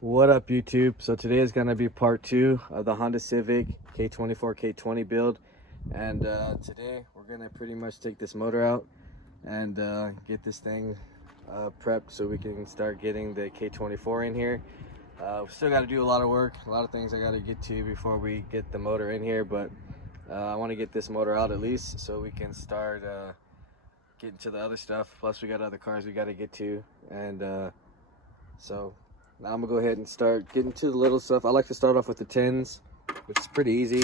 What up, YouTube? So today is gonna be part 2 of the Honda Civic K24 K20 build, and today we're gonna pretty much take this motor out and get this thing prepped so we can start getting the K24 in here. We still got to do a lot of work, a lot of things I got to get to before we get the motor in here, but I want to get this motor out at least so we can start getting to the other stuff. Plus we got other cars we got to get to, and so now I'm gonna go ahead and start getting to the little stuff. I like to start off with the 10s, which is pretty easy.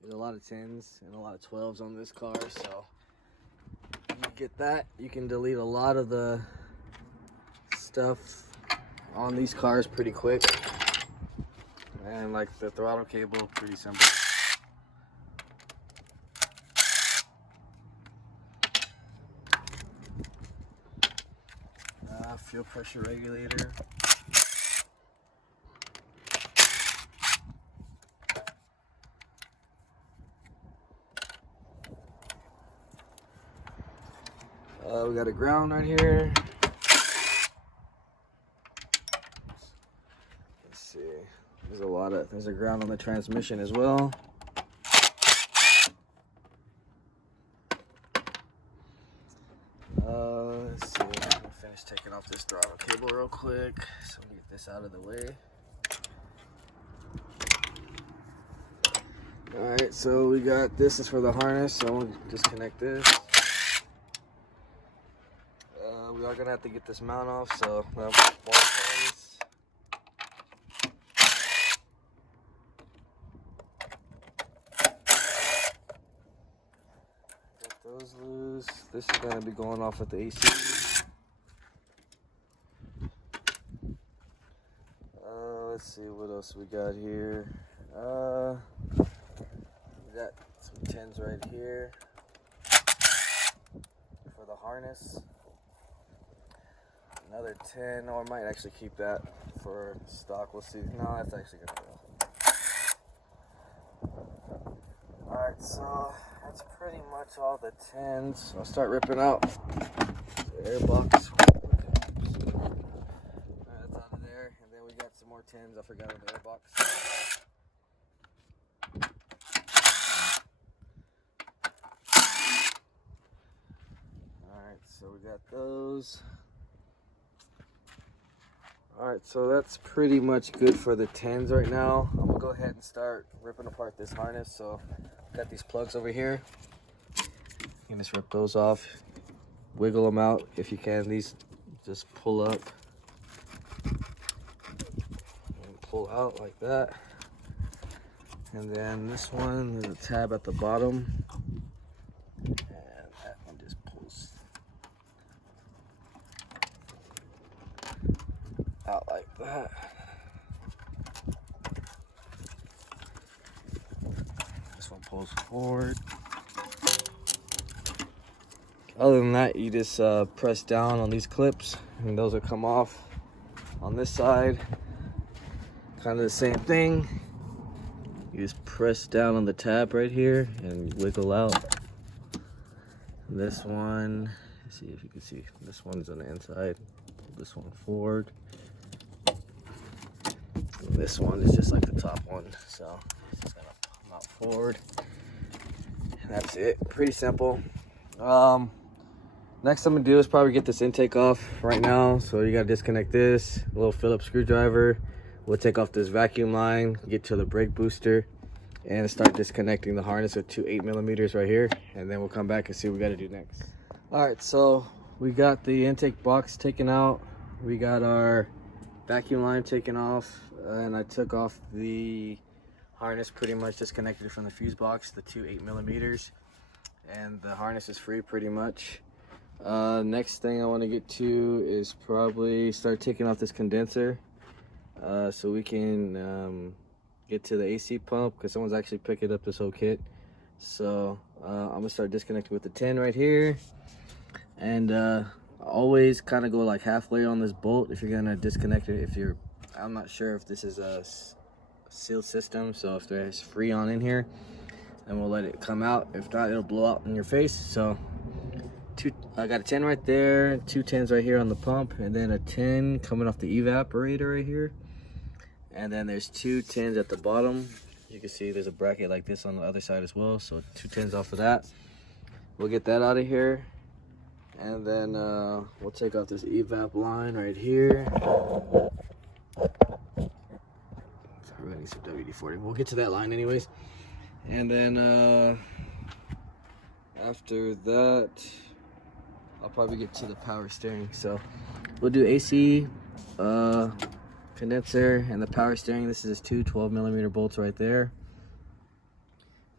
There's a lot of 10s and a lot of 12s on this car, so you get that. You can delete a lot of the stuff on these cars pretty quick. And like the throttle cable, pretty simple. Fuel pressure regulator. We got a ground right here. Let's see. There's a ground on the transmission as well. Let's see. I'm gonna finish taking off this throttle cable real quick so we get this out of the way. Alright, so we got this is for the harness, so I'm gonna disconnect this. We are gonna have to get this mount off, so we'll have more things. Get those loose. This is gonna be going off with the AC. Let's see what else we got here. We got some 10s right here for the harness. Another 10, or I might actually keep that for stock. We'll see. No, that's actually gonna go. Alright, so that's pretty much all the 10s. I'll start ripping out the airbox. That's out of there. And then we got some more 10s. I forgot on the airbox. Alright, so we got those. Alright, so that's pretty much good for the 10s right now. I'm gonna go ahead and start ripping apart this harness. So got these plugs over here. You can just rip those off, wiggle them out if you can. These just pull up and pull out like that. And then this one, there's a tab at the bottom, and that one just pulls out like that. This one pulls forward. Other than that, you just press down on these clips and those will come off. On this side, kind of the same thing. You just press down on the tab right here and wiggle out. This one, let's see if you can see, this one's on the inside. Pull this one forward. This one is just like the top one, so it's just gonna come out forward, and that's it. Pretty simple. Next I'm gonna do is probably get this intake off right now. So you gotta disconnect this, a little Phillips screwdriver. We'll take off this vacuum line, get to the brake booster, and start disconnecting the harness with 2 8mm right here, and then we'll come back and see what we gotta do next. All right, so we got the intake box taken out. We got our vacuum line taken off, and I took off the harness, pretty much disconnected it from the fuse box, the 2 8mm, and the harness is free pretty much. Next thing I want to get to is probably start taking off this condenser so we can get to the AC pump, because someone's actually picking up this whole kit. So I'm gonna start disconnecting with the 10 right here, and always kind of go like halfway on this bolt if you're gonna disconnect it. I'm not sure if this is a sealed system, so if there's Freon in here, and we'll let it come out. If not, it'll blow out in your face. So I got a 10 right there, 2 10s right here on the pump, and then a 10 coming off the evaporator right here. And then there's 2 10s at the bottom. You can see there's a bracket like this on the other side as well. So 2 10s off of that. We'll get that out of here. And then we'll take off this evap line right here. Sorry, I need some WD-40. We'll get to that line anyways. And then after that, I'll probably get to the power steering. So we'll do AC, condenser, and the power steering. This is 2 12mm bolts right there.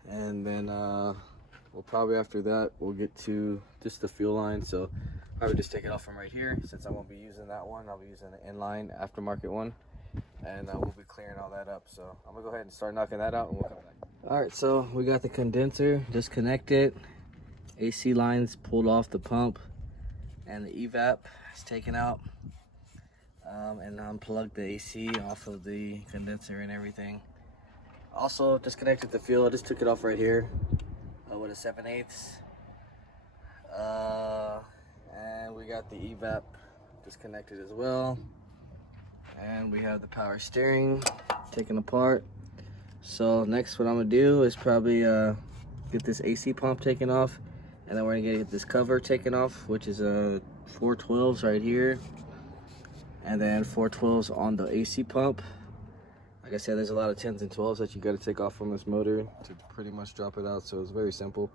And then we'll probably after that, we'll get to just the fuel line. So probably just take it off from right here. Since I won't be using that one, I'll be using the inline aftermarket one. And we'll be clearing all that up. So I'm gonna go ahead and start knocking that out and we'll come back. All right, so we got the condenser disconnected. AC lines pulled off the pump, and the evap is taken out, and unplugged the AC off of the condenser and everything. Also disconnected the fuel. I just took it off right here with a 7/8, and we got the evap disconnected as well, and we have the power steering taken apart. So next what I'm gonna do is probably get this AC pump taken off, and then we're gonna get this cover taken off, which is 412s right here, and then 412s on the AC pump. Like I said, there's a lot of 10s and 12s that you got to take off from this motor to pretty much drop it out, so it's very simple.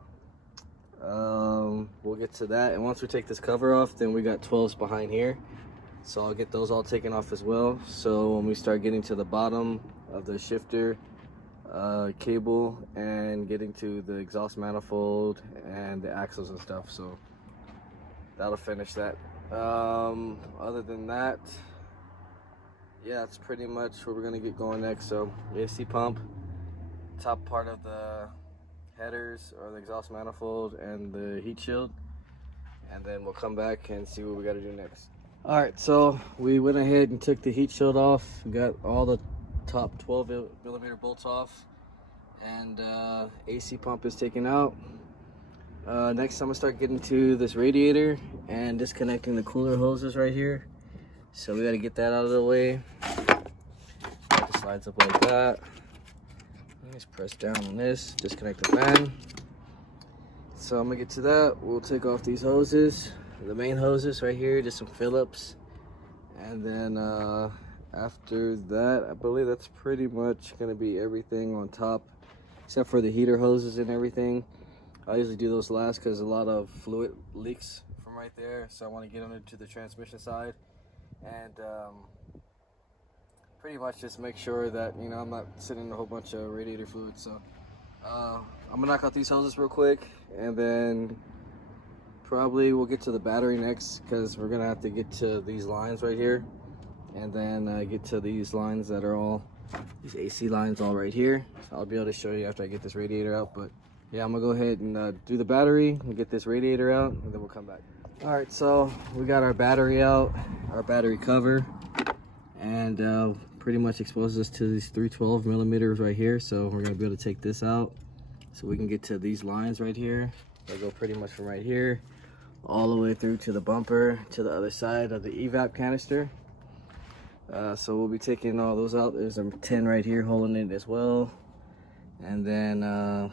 We'll get to that, and once we take this cover off, then we got 12s behind here, so I'll get those all taken off as well. So when we start getting to the bottom of the shifter cable and getting to the exhaust manifold and the axles and stuff, so that'll finish that. Other than that, yeah, that's pretty much where we're gonna get going next. So AC pump, top part of the headers or the exhaust manifold, and the heat shield, and then we'll come back and see what we got to do next. All right, so we went ahead and took the heat shield off, got all the top 12mm bolts off, and AC pump is taken out. Next I'm gonna start getting to this radiator and disconnecting the cooler hoses right here. So we got to get that out of the way. It just slides up like that. Just press down on this, disconnect the fan. So I'm gonna get to that. We'll take off these hoses, the main hoses right here, just some Phillips. And then after that, I believe that's pretty much gonna be everything on top, except for the heater hoses and everything. I usually do those last because a lot of fluid leaks from right there. So I want to get under to the transmission side and pretty much just make sure that, you know, I'm not sitting in a whole bunch of radiator fluid. So I'm gonna knock out these hoses real quick, and then probably we'll get to the battery next, because we're gonna have to get to these lines right here, and then get to these lines that are all these AC lines all right here. So I'll be able to show you after I get this radiator out. But yeah, I'm gonna go ahead and do the battery and get this radiator out, and then we'll come back. All right, so we got our battery out, our battery cover, and pretty much exposes us to these 312mm right here. So we're gonna be able to take this out so we can get to these lines right here. They go pretty much from right here all the way through to the bumper to the other side of the evap canister. So we'll be taking all those out. There's a 10 right here holding it as well, and then I'll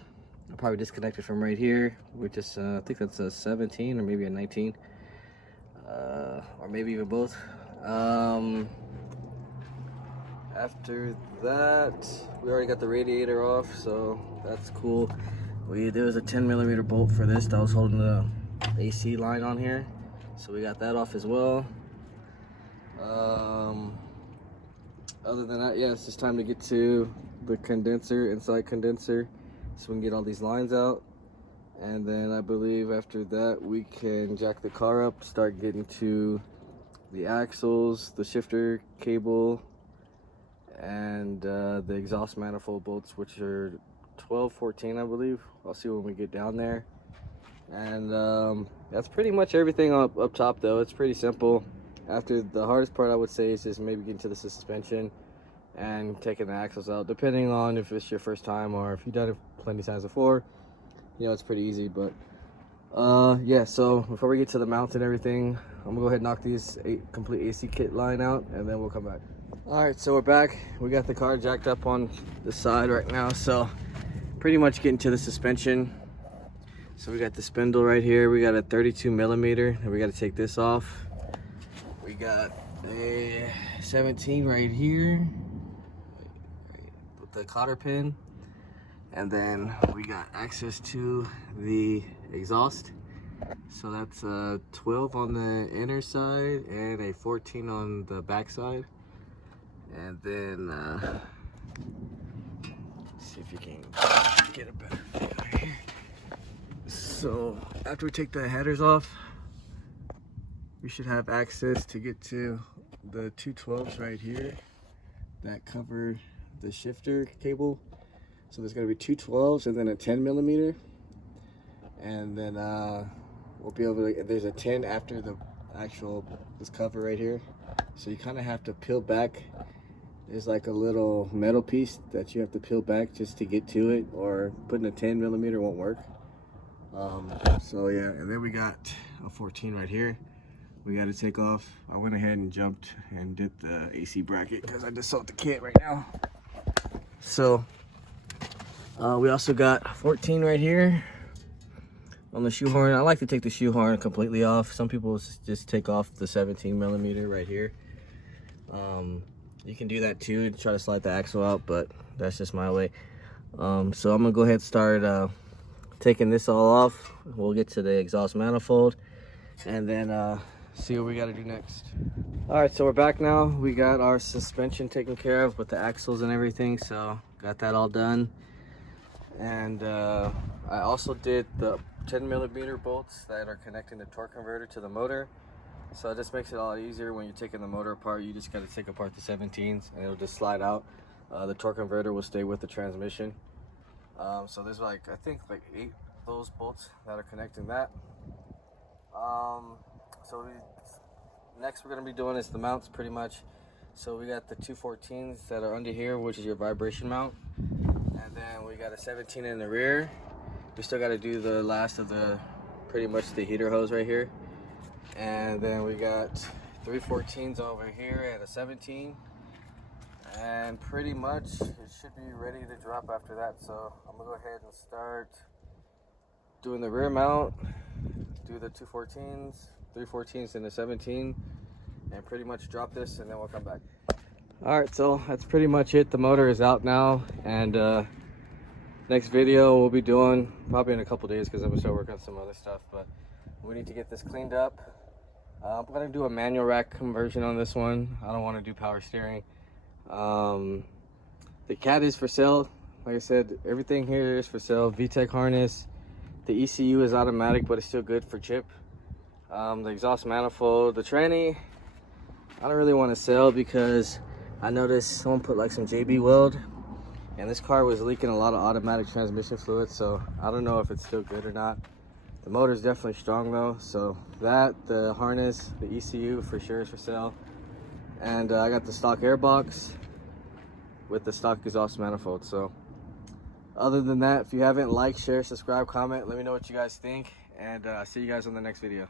probably disconnect it from right here, which is I think that's a 17 or maybe a 19, or maybe even both. After that, we already got the radiator off, so that's cool. There was a 10mm bolt for this that was holding the AC line on here, so we got that off as well. Other than that, yeah, it's just time to get to the condenser, inside condenser, so we can get all these lines out. And then I believe after that we can jack the car up, start getting to the axles, the shifter cable, and the exhaust manifold bolts, which are 12, 14, I believe. I'll see when we get down there. And that's pretty much everything up top, though. It's pretty simple. After the hardest part, I would say, is just maybe getting to the suspension and taking the axles out, depending on if it's your first time or if you've done it plenty of times before. You know, it's pretty easy. But yeah, so before we get to the mounts and everything, I'm gonna go ahead and knock these complete AC kit line out, and then we'll come back. All right, so we're back. We got the car jacked up on the side right now, so pretty much getting to the suspension. So we got the spindle right here. We got a 32 millimeter, and we got to take this off. We got a 17 right here with the cotter pin, and then we got access to the exhaust. So that's a 12 on the inner side and a 14 on the back side. And then see if you can get a better view right here. So after we take the headers off, we should have access to get to the 212s right here that cover the shifter cable. So there's going to be 212s and then a 10 millimeter, and then we'll be able to, there's a 10 after the actual this cover right here. So you kind of have to peel back. There's like a little metal piece that you have to peel back just to get to it, or putting a 10 millimeter won't work. So yeah, and then we got a 14 right here. We got to take off. I went ahead and jumped and did the AC bracket because I just sold the kit right now. So we also got 14 right here on the shoehorn. I like to take the shoehorn completely off. Some people just take off the 17 millimeter right here. You can do that too, try to slide the axle out, but that's just my way. So I'm gonna go ahead and start taking this all off. We'll get to the exhaust manifold and then see what we got to do next. All right, so we're back now. We got our suspension taken care of with the axles and everything, so got that all done. And I also did the 10 millimeter bolts that are connecting the torque converter to the motor. So it just makes it a lot easier when you're taking the motor apart. You just got to take apart the 17s and it'll just slide out. The torque converter will stay with the transmission. So there's like, I think like 8 of those bolts that are connecting that. Next we're going to be doing is the mounts pretty much. So we got the 214s that are under here, which is your vibration mount. And then we got a 17 in the rear. We still got to do the last of the, pretty much the heater hose right here. And then we got 3 14s over here and a 17. And pretty much it should be ready to drop after that. So I'm gonna go ahead and start doing the rear mount, do the 2 14s, 3 14s and a 17, and pretty much drop this, and then we'll come back. All right, so that's pretty much it. The motor is out now, and next video we'll be doing probably in a couple days because I'm gonna start working on some other stuff, but we need to get this cleaned up. I'm gonna do a manual rack conversion on this one. I don't want to do power steering. The cat is for sale. Like I said, everything here is for sale. VTEC harness. The ECU is automatic, but it's still good for chip. The exhaust manifold, the tranny, I don't really want to sell because I noticed someone put like some JB weld, and this car was leaking a lot of automatic transmission fluid, so I don't know if it's still good or not. The motor is definitely strong though, so that, the harness, the ECU for sure is for sale. And I got the stock air box with the stock exhaust manifold. So other than that, if you haven't liked, share, subscribe, comment, let me know what you guys think, and I'll see you guys on the next video.